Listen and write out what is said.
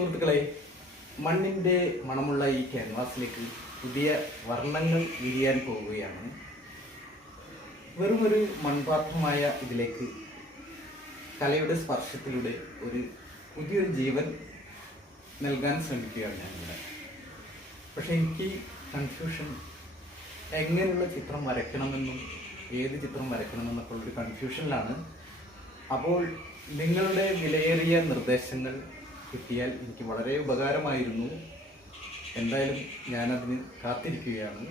സുഹൃത്തുക്കളെ, മണ്ണിൻ്റെ മണമുള്ള ഈ ക്യാൻവാസിലേക്ക് പുതിയ വർണ്ണങ്ങൾ വിരിയാൻ പോവുകയാണ്. വെറുമൊരു മൺപാത്രമായ ഇതിലേക്ക് കലയുടെ സ്പർശത്തിലൂടെ ഒരു പുതിയൊരു ജീവൻ നൽകാൻ ശ്രമിക്കുകയാണ് ഞാനിവിടെ. പക്ഷെ എനിക്ക് കൺഫ്യൂഷൻ, എങ്ങനെയുള്ള ചിത്രം വരയ്ക്കണമെന്നും ഏത് ചിത്രം വരയ്ക്കണമെന്നൊക്കെ ഉള്ളൊരു കൺഫ്യൂഷനിലാണ്. അപ്പോൾ നിങ്ങളുടെ വിലയേറിയ നിർദ്ദേശങ്ങൾ കിട്ടിയാൽ എനിക്ക് വളരെ ഉപകാരമായിരുന്നു. എന്തായാലും ഞാനതിന് കാത്തിരിക്കുകയാണ്.